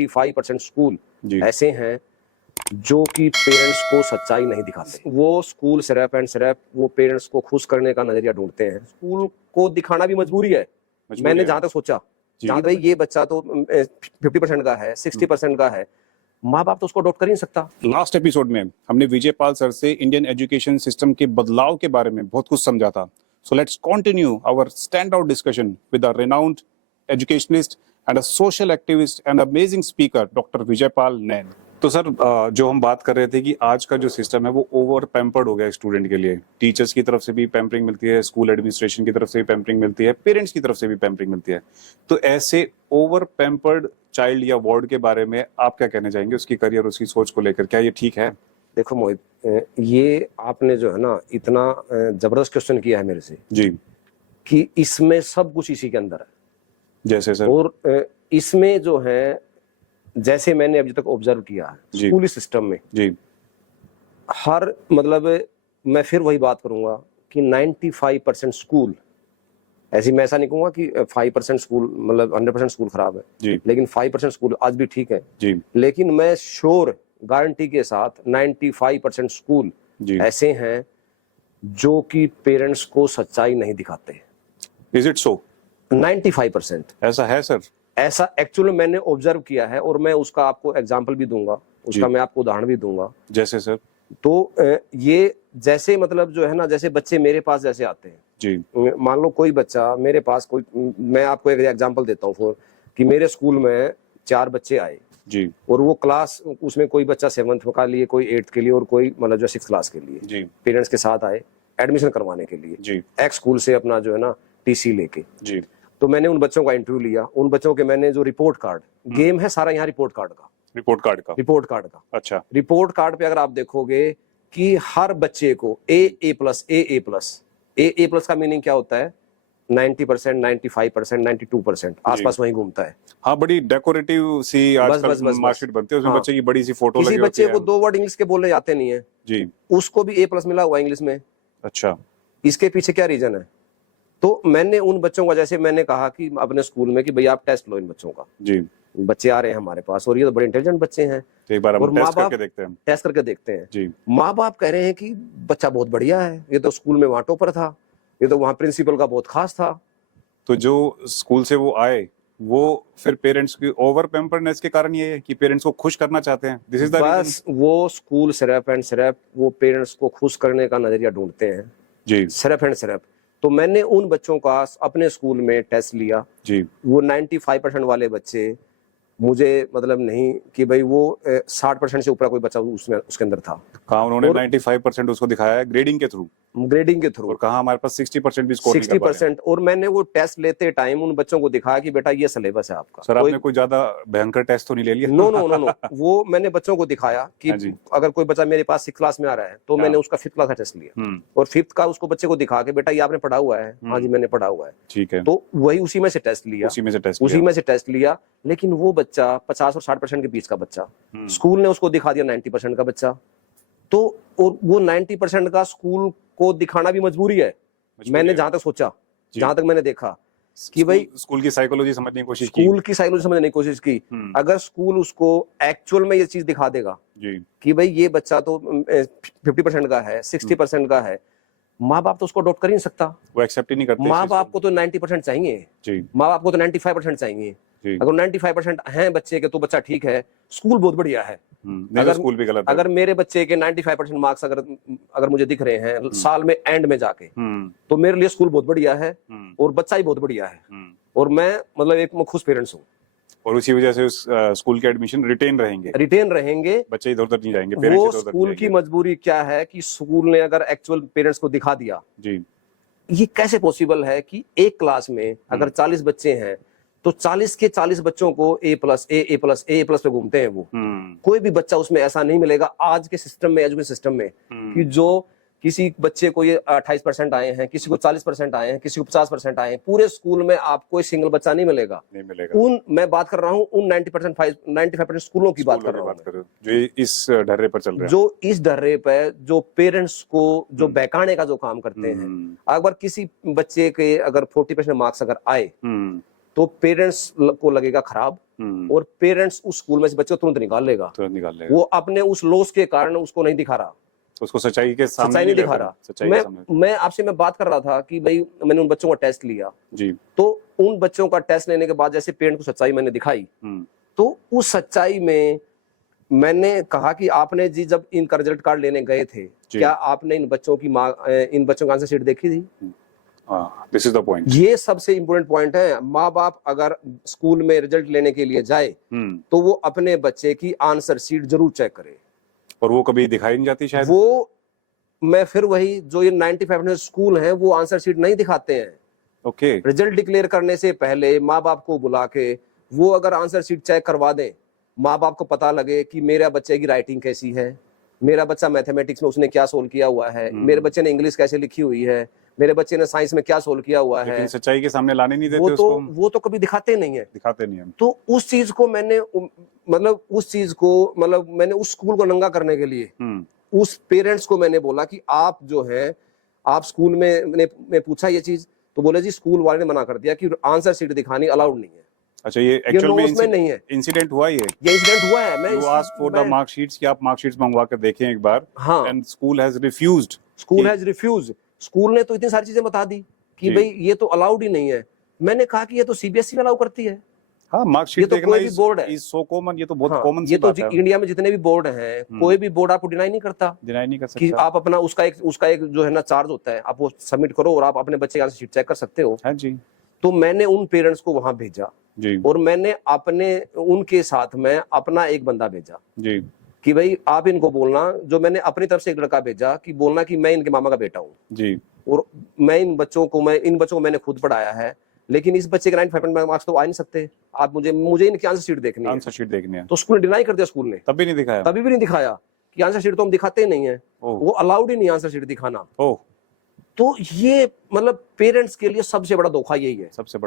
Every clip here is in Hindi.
95% स्कूल जी ऐसे हैं जो कि पेरेंट्स को सच्चाई नहीं दिखाते। वो स्कूल सिर्फ एंड सिर्फ वो पेरेंट्स को खुश करने का नजरिया ढूंढते हैं। स्कूल को दिखाना भी मजबूरी है। मैंने जहां तक सोचा, जहां भाई ये बच्चा तो 50% का है, 60% का है, माँ बाप तो उसको अडॉप्ट कर ही नहीं सकता। लास्ट एपिसोड में हमने विजय पाल सर से इंडियन एजुकेशन सिस्टम के बदलाव के बारे में बहुत कुछ समझा था। So let's continue our standout discussion with a renowned educationist and a social activist and amazing speaker doctor Vijay Pal Nain. तो सर, जो हम बात कर रहे थे कि आज का जो सिस्टम है वो ओवर पैम्पर्ड हो गया है स्टूडेंट के लिए। टीचर्स की तरफ से भी पैम्परिंग मिलती है, स्कूल एडमिनिस्ट्रेशन की तरफ से भी पैम्परिंग मिलती है, पेरेंट्स की तरफ से भी पैम्परिंग मिलती है। तो ऐसे ओवर पैम्पर्ड चाइल्ड या वार्ड के बारे में आप क्या कहना चाहेंगे, उसकी करियर, उसकी सोच को लेकर? क्या ये ठीक है? देखो मोहित, ये आपने जो है ना इतना जबरदस्त क्वेश्चन किया है मेरे से जी। कि इसमें सब कुछ इसी के अंदर है। जैसे सर? और इसमें जो है, जैसे मैंने अभी तक ऑब्जर्व किया है स्कूली सिस्टम में, जी हर मतलब मैं फिर वही बात करूंगा कि 95% स्कूल, मैं ऐसा नहीं कहूंगा कि 5% स्कूल मतलब 100% स्कूल खराब है जी लेकिन 5% स्कूल आज भी ठीक है जी लेकिन मैं श्योर गारंटी के साथ 95% स्कूल जी। ऐसे हैं जो कि पेरेंट्स को सच्चाई नहीं दिखाते। Is it so? 95% ऐसा है सर? ऐसा एक्चुअली मैंने ऑब्जर्व किया है और मैं उसका आपको एग्जांपल भी दूंगा, उसका मैं आपको उदाहरण भी दूंगा। जैसे सर? तो ये जैसे मतलब जो है ना, जैसे बच्चे मेरे पास जैसे आते हैं जी। मान लो कोई बच्चा मेरे पास, कोई मैं आपको एक एग्जांपल देता हूँ कि मेरे स्कूल में 4 बच्चे आए जी और वो क्लास, उसमें कोई बच्चा 7th का लिए, कोई 8th के लिए और कोई मतलब जो 6th क्लास के लिए जी पेरेंट्स के साथ आए एडमिशन करवाने के लिए जी एक्स स्कूल से अपना जो है ना टीसी लेके। जी तो मैंने उन बच्चों का इंटरव्यू लिया, उन बच्चों के मैंने जो रिपोर्ट कार्ड, गेम है सारा यहाँ रिपोर्ट कार्ड का। रिपोर्ट कार्ड का? अच्छा। रिपोर्ट कार्ड पे अगर आप देखोगे कि हर बच्चे को ए प्लस ए प्लस का मीनिंग क्या होता है? 90%, 95%, 92% आसपास वहीं घूमता है। हाँ, बड़ी डेकोरेटिव सी आजकल मार्कशीट बनती है, उसमें बच्चे की बड़ी सी फोटो लगी होती है। किसी बच्चे को 2 वर्ड इंग्लिश के बोलने आते नहीं है जी, उसको भी A+ मिला हुआ इंग्लिश में। अच्छा। इसके पीछे क्या रीजन है? तो मैंने उन बच्चों को, जैसे मैंने कहा कि अपने स्कूल में कि भैया आप टेस्ट लो इन बच्चों का। जी। बच्चे आ रहे हैं हमारे पास और ये तो बड़े इंटेलिजेंट बच्चे हैं, तो एक बार हम टेस्ट करके देखते हैं। जी। माँ बाप कह रहे हैं कि बच्चा बहुत बढ़िया है, ये तो स्कूल में वहां टॉपर था, ये तो वहां प्रिंसिपल का बहुत खास था। तो जो स्कूल से वो आए, वो फिर पेरेंट्स की ओवर पैम्पर्डनेस के कारण ये है कि पेरेंट्स को खुश करना चाहते हैं। दिस इज द बस वो स्कूल सिर्फ एंड सिर्फ वो पेरेंट्स को खुश करने का नजरिया ढूंढते हैं जी, सिर्फ एंड सिर्फ। तो मैंने उन बच्चों का अपने स्कूल में टेस्ट लिया जी। वो 95% वाले बच्चे, मुझे मतलब नहीं कि भाई वो 60% से ऊपर कोई बच्चा उसमें उसके अंदर था। कहा उन्होंने 95% उसको दिखाया है ग्रेडिंग के थ्रू, और कहा हमारे पास 60% भी स्कोर नहीं कर पा रहे। 60%। और मैंने वो टेस्ट लेते टाइम उन बच्चों को दिखाया कि बेटा ये सिलेबस है आपका। सर, आपने कोई ज्यादा भयंकर टेस्ट तो नहीं ले लिया? नो वो मैंने बच्चों को दिखाया कि अगर कोई बच्चा मेरे पास 6th क्लास में आ रहा है तो मैंने उसका 5th क्लास का टेस्ट लिया और 5th का उसको बच्चे को दिखा के बेटा ये आपने पढ़ा हुआ है? हाँ जी मैंने पढ़ा हुआ है। ठीक है। तो वही उसी में से टेस्ट लिया लेकिन वो बच्चा 50 और 60% के बीच का बच्चा, स्कूल ने उसको दिखा दिया 90% का बच्चा। तो और वो 90% का स्कूल को दिखाना भी मजबूरी है। मैंने जहां तक सोचा, जहां तक मैंने देखा कि भाई स्कूल की साइकोलॉजी समझने की कोशिश की। अगर स्कूल उसको एक्चुअल में ये चीज दिखा देगा जी कि भाई ये बच्चा तो 50% का है, 60% का है, माँ बाप तो उसको अडॉप्ट कर ही नहीं सकता। वो एक्सेप्ट ही नहीं करते। माँ बाप को तो 90% चाहिए जी, माँ बाप को तो 95% चाहिए। अगर 95% है बच्चे के तो बच्चा ठीक है, स्कूल बहुत बढ़िया है। अगर स्कूल भी गलत है। अगर मेरे बच्चे के 95% मार्क्स अगर मुझे दिख रहे हैं साल में एंड में जाके, तो मेरे लिए स्कूल बहुत बढ़िया है और बच्चा ही बहुत बढ़िया है और मैं मतलब एक खुश पेरेंट्स हूँ। और उसी वजह से उस स्कूल के एडमिशन रिटेन रहेंगे, बच्चे इधर उधर नहीं जाएंगे। वो स्कूल की मजबूरी क्या है कि स्कूल ने अगर एक्चुअल पेरेंट्स को दिखा दिया जी, ये कैसे पॉसिबल है कि एक क्लास में अगर 40 बच्चे हैं तो 40 के 40 बच्चों को A+ पे घूमते हैं वो। कोई भी बच्चा उसमें ऐसा नहीं मिलेगा आज के सिस्टम में, एजुकेशन सिस्टम में, कि जो किसी बच्चे को ये 28% आए हैं, किसी को 40% आए हैं, किसी को 50% आए हैं, पूरे स्कूल में आपको कोई सिंगल बच्चा नहीं मिलेगा। मैं बात कर रहा हूँ उन 95% स्कूलों की बात कर रहा हूँ जो इस ढर्रे पर चल रहे हैं, जो इस ढर्रे पे जो पेरेंट्स को जो बहकाने का जो काम करते हैं। अगर किसी बच्चे के अगर 40% मार्क्स अगर आए तो पेरेंट्स को लगेगा खराब, और पेरेंट्स उस स्कूल में से बच्चे को तुरंत निकाल लेगा। वो अपने उस लॉस के कारण उसको नहीं दिखा रहा, उसको सच्चाई के सामने सच्चाई नहीं दिखा रहा। मैं आपसे मैं बात कर रहा था कि भाई मैंने उन बच्चों का टेस्ट लिया जी, तो उन बच्चों का टेस्ट लेने के बाद जैसे पेरेंट को सच्चाई मैंने दिखाई, तो उस सच्चाई में मैंने कहा कि आपने जी जब इनका रिजल्ट कार्ड लेने गए थे, क्या आपने इन बच्चों की आंसर शीट देखी थी? This is the point. ये सबसे इंपॉर्टेंट पॉइंट है। माँ बाप अगर स्कूल में रिजल्ट लेने के लिए जाए तो वो अपने बच्चे की आंसर शीट जरूर चेक करे, और वो कभी दिखाई नहीं जाती शायद। वो मैं फिर वही जो ये 95% स्कूल हैं वो आंसर शीट नहीं दिखाते हैं। ओके। रिजल्ट डिक्लेयर करने से पहले माँ बाप को बुला के वो अगर आंसर शीट चेक करवा दें, माँ बाप को पता लगे कि मेरा बच्चे की राइटिंग कैसी है, मेरा बच्चा मैथमेटिक्स में उसने क्या सोल्व किया हुआ है, मेरे बच्चे ने इंग्लिश कैसे लिखी हुई है, मेरे बच्चे ने साइंस में क्या सोल्व किया हुआ है। सच्चाई के सामने लाने नहीं देते उसको। वो तो कभी दिखाते नहीं है, दिखाते नहीं है। तो उस चीज को मैंने मैंने उस स्कूल को नंगा करने के लिए उस पेरेंट्स को मैंने बोला कि आप जो है आप स्कूल में मैं पूछा ये चीज, तो बोले जी स्कूल वाले ने मना कर दिया कि आंसर शीट दिखानी अलाउड नहीं है। अच्छा, ये एक्चुअल में नहीं है, इंसिडेंट हुआ, ये इंसिडेंट हुआ है। मैं you asked for the marksheets कि आप मार्कशीट्स मंगवा कर देखें एक बार, हाँ, and school has refused. School ने तो इतनी सारी चीजें बता दी कि भाई ये तो अलाउड ही नहीं है। मैंने कहा कि ये तो सीबीएसई अलाउ करती है। हाँ, मार्कशीट तो कोई भी बोर्ड है, सो कॉमन, ये तो बहुत कॉमन ये तो इंडिया में जितने भी बोर्ड हैं, कोई भी बोर्ड आपको डिनाई नहीं कर सकता कि आप अपना उसका एक जो है ना चार्ज होता है, आप वो सबमिट करो और आप अपने बच्चे का शीट चेक कर सकते हो। हाँ जी। तो मैंने उन पेरेंट्स को वहां भेजा जी, और मैंने उनके साथ में अपना एक बंदा भेजा जी कि भाई आप इनको बोलना, जो मैंने अपनी तरफ से एक लड़का भेजा कि बोलना कि मैं इनके मामा का बेटा हूँ जी, और मैं इन बच्चों को मैंने खुद पढ़ाया है, लेकिन इस बच्चे के 95% मार्क्स तो आ नहीं सकते, आप मुझे इनकी आंसर शीट देखनी है। तो स्कूल ने डिनाई कर दिया, स्कूल ने तभी भी नहीं दिखाया कि आंसर शीट तो हम दिखाते ही नहीं है, वो अलाउड ही नहीं आंसर शीट दिखाना। तो ये मतलब पेरेंट्स के लिए सबसे बड़ा धोखा यही है, सबसे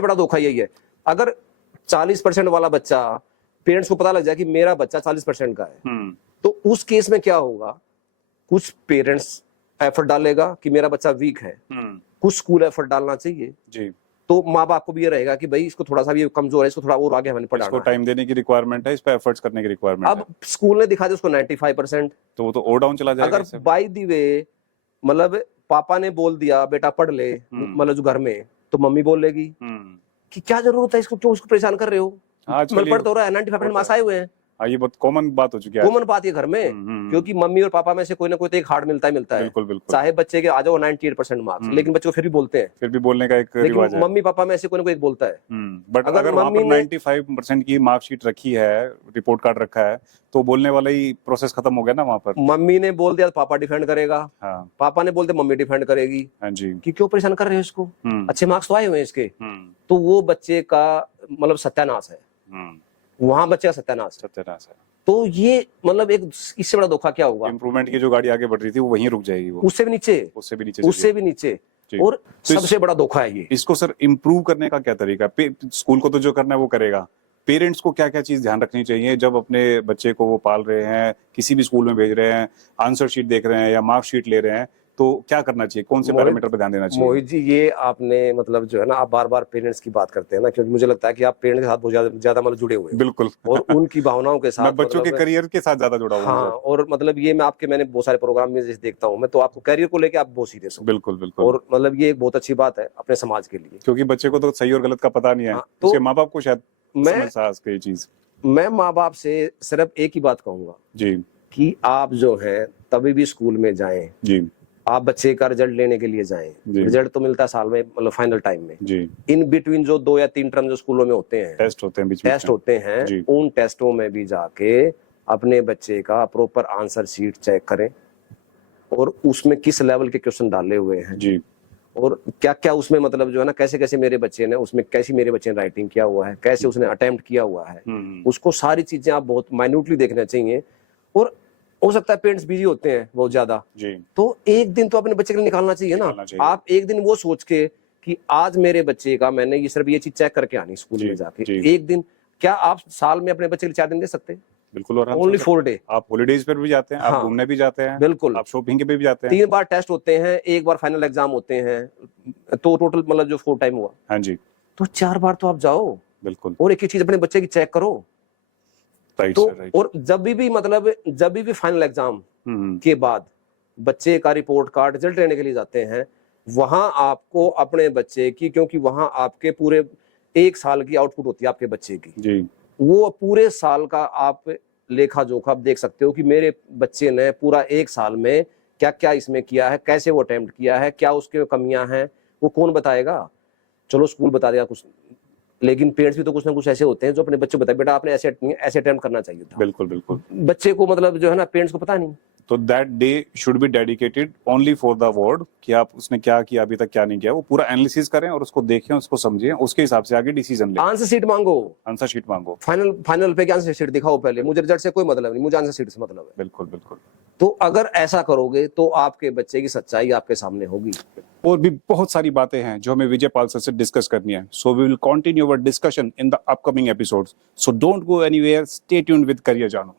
बड़ा धोखा यही है। अगर 40% वाला बच्चा पेरेंट्स को पता लग जाए कि मेरा बच्चा 40% का है, तो उस केस में क्या होगा, कुछ पेरेंट्स एफर्ट डालेगा कि मेरा बच्चा वीक है, कुछ स्कूल एफर्ट डालना चाहिए जी, तो माँ बाप को भी ये रहेगा कि भाई इसको थोड़ा सा भी कमजोर है, इसको थोड़ा और आगे हमें पढ़ाना, इसको टाइम देने की रिक्वायरमेंट है, इस पे एफर्ट्स करने की रिक्वायरमेंट है। अब स्कूल ने दिखा दिया उसको 95%, तो वो तो और डाउन चला जाएगा। अगर बाय द वे मतलब पापा ने बोल दिया बेटा पढ़ ले, मतलब जो घर में, तो मम्मी बोल लेगी कि क्या जरूरत है इसको, क्यों उसको परेशान कर रहे हो, पढ़ तो रहा है, 95% मार्क्स आए हुए हैं। ये बहुत कॉमन बात हो चुकी है, कॉमन बात है घर में, क्योंकि मम्मी और पापा में से कोई ना कोई तो एक हार्ड मिलता है। बिल्कुल। चाहे बच्चे के आ जाओ 98% मार्क्स, लेकिन बच्चे को फिर भी बोलते हैं, फिर भी बोलने का एक रिवाज है, मम्मी पापा में से कोई ना कोई एक बोलता है। बट अगर वहां पर 95% की मार्कशीट रखी है, रिपोर्ट कार्ड रखा है, तो बोलने वाला ही प्रोसेस खत्म हो गया ना वहां पर। मम्मी ने बोल दिया पापा डिफेंड करेगा, पापा ने बोल दिया मम्मी डिफेंड करेगी, हाँ जी, कि क्यों परेशान कर रहे हो इसको, अच्छे मार्क्स तो आए हुए हैं इसके, तो वो बच्चे का मतलब सत्यानाश है, वहां बच्चे का सत्यानाश है। तो ये मतलब एक इससे बड़ा धोखा क्या होगा, इंप्रूवमेंट की जो गाड़ी आगे बढ़ रही थी वो वहीं रुक जाएगी, वो उससे भी नीचे। और सबसे बड़ा धोखा है ये। इसको सर इम्प्रूव करने का क्या तरीका, स्कूल को तो जो करना है वो करेगा, पेरेंट्स को क्या क्या चीज ध्यान रखनी चाहिए जब अपने बच्चे को वो पाल रहे हैं, किसी भी स्कूल में भेज रहे हैं, आंसर शीट देख रहे हैं या मार्कशीट ले रहे हैं, तो क्या करना चाहिए, कौन से पैरामीटर पर ध्यान देना चाहिए? मोहित जी, ये आपने मतलब जो है ना, आप बार बार पेरेंट्स की बात करते हैं ना, क्योंकि मुझे लगता है कि आप पेरेंट्स के साथ बहुत ज्यादा मतलब जुड़े हुए हैं। बिल्कुल। और उनकी भावनाओं के साथ मैं बच्चों के करियर के साथ ज्यादा जुड़ा हुआ हूं। हाँ, और मतलब ये मैंने बहुत सारे प्रोग्राम में जैसे देखता हूँ मैं, तो आपको करियर को लेकर आप बहुत सीरियस हो। बिल्कुल। और मतलब ये एक बहुत अच्छी बात है अपने समाज के लिए, क्योंकि बच्चे को तो सही और गलत का पता नहीं है, उसके माँ बाप को शायद मैं माँ बाप से सिर्फ एक ही बात कहूंगा जी, कि आप जो है तभी भी स्कूल में जाएं जी, आप बच्चे का रिजल्ट लेने के लिए जाएं, रिजल्ट तो मिलता है साल में, मतलब फाइनल टाइम में जी, इन बिटवीन जो 2 या 3 टर्म जो स्कूलों में होते हैं, टेस्ट होते हैं उन टेस्टों में भी जाके अपने बच्चे का प्रॉपर आंसर शीट चेक करें, और उसमें किस लेवल के क्वेश्चन डाले हुए हैं जी, और क्या क्या उसमें मतलब जो है ना, कैसे मेरे बच्चे ने उसमें कैसी मेरे बच्चे ने राइटिंग किया हुआ है, कैसे उसने अटेम्प्ट किया हुआ है, उसको सारी चीजें आप बहुत माइन्यूटली देखना चाहिए। और हो सकता है पेरेंट्स बिजी होते हैं बहुत ज्यादा जी, तो एक दिन तो अपने बच्चे के लिए निकालना चाहिए ना। आप एक दिन वो सोच के कि आज मेरे बच्चे का मैंने ये सिर्फ ये चीज चेक करके आनी स्कूल में जाके, एक दिन, क्या आप साल में अपने बच्चे के लिए 4 दिन दे सकते हैं? बिल्कुल। और ओनली 4 डे। आप हॉलीडेज पर भी जाते हैं, आप घूमने भी जाते हैं, बिल्कुल, आप शॉपिंग के भी जाते हैं, 3 बार टेस्ट होते हैं, 1 बार फाइनल एग्जाम होते हैं, तो टोटल मतलब जो 4 टाइम हुआ, हाँ जी, तो 4 बार तो आप जाओ बिल्कुल और एक ही चीज अपने बच्चे की चेक करो। राइट तो सर राइट और जब भी फाइनल एग्जाम के बाद बच्चे का रिपोर्ट कार्ड रिजल्ट लेने के लिए जाते हैं, वहां आपको अपने बच्चे की, क्योंकि वहां आपके पूरे 1 साल की आउटपुट होती है आपके बच्चे की, जी वो पूरे साल का आप लेखा जोखा आप देख सकते हो कि मेरे बच्चे ने पूरा 1 साल में क्या क्या इसमें किया है, कैसे वो अटेम्प्ट किया है, क्या उसके कमियां हैं, वो कौन बताएगा? चलो स्कूल बता देगा कुछ, लेकिन पेरेंट्स भी तो कुछ ना कुछ ऐसे होते हैं जो अपने बच्चे को बताए बेटा आपने ऐसे अटेम्प्ट करना चाहिए था। बिल्कुल बिल्कुल। बच्चे को मतलब जो है ना, पेरेंट्स को पता नहीं। तो that day should be dedicated only for the award कि आप उसने क्या किया अभी तक क्या नहीं किया, वो पूरा एनालिसिस करें और उसको देखें, उसको समझें, उसके हिसाब से आगे डिसीजन लें। आंसर शीट मांगो, आंसर शीट मांगो। फाइनल पे आंसर शीट दिखाओ पहले, मुझे रिजल्ट से कोई मतलब नहीं, मुझे आंसर शीट से मतलब है। बिल्कुल बिल्कुल। तो अगर ऐसा करोगे तो आपके बच्चे की सच्चाई आपके सामने होगी। और भी बहुत सारी बातें हैं जो हमें विजय पाल सर से डिस्कस करनी है, so we will continue our discussion in the upcoming episodes, so don't go anywhere, stay tuned with career जानो।